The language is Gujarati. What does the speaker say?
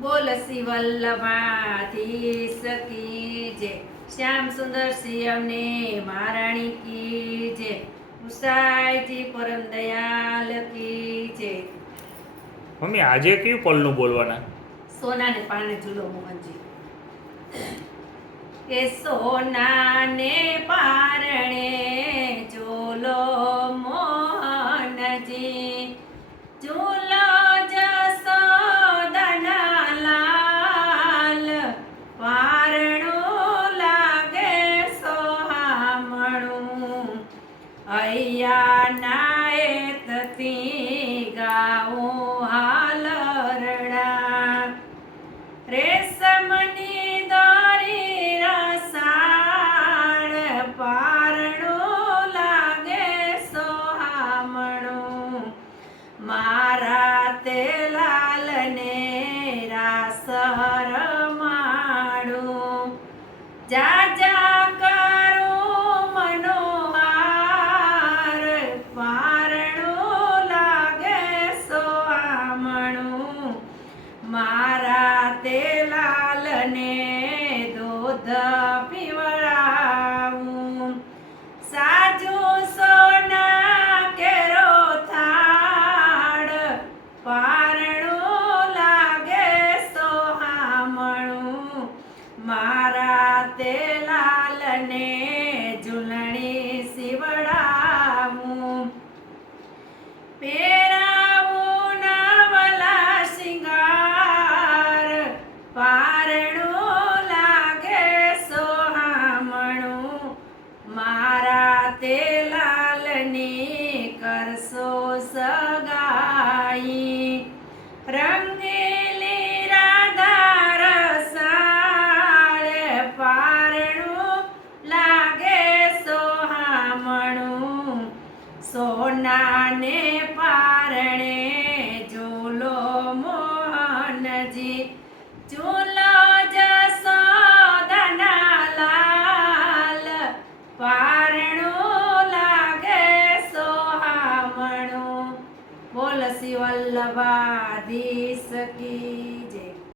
બોલ શ્રી વલ્લભાધીશ કી જય. શ્યામ સુંદર સિંહને મહારાણી કી જય. ઉષાઈજી પરમ દયાલ કી જય. મમ્મી આજે કયું પલનું બોલવાના? સોનાને પાને ઝૂલો મોહનજી. એ સોનાને પારણે ઝૂલો મોહનજી. ઝૂલો અહીંયા નાયતથી ગાવું હાલરડા રેશમની દોરી રસાળ પારણું લાગે સોહામણું. મારા તે લાલને રાસ મારા તે સોનાને પારણે ઝૂલો મોહનજી. ઝૂલો જસોદના લાલ. પારણું લાગે સોહામણું. બોલ શિવલ્લભાધી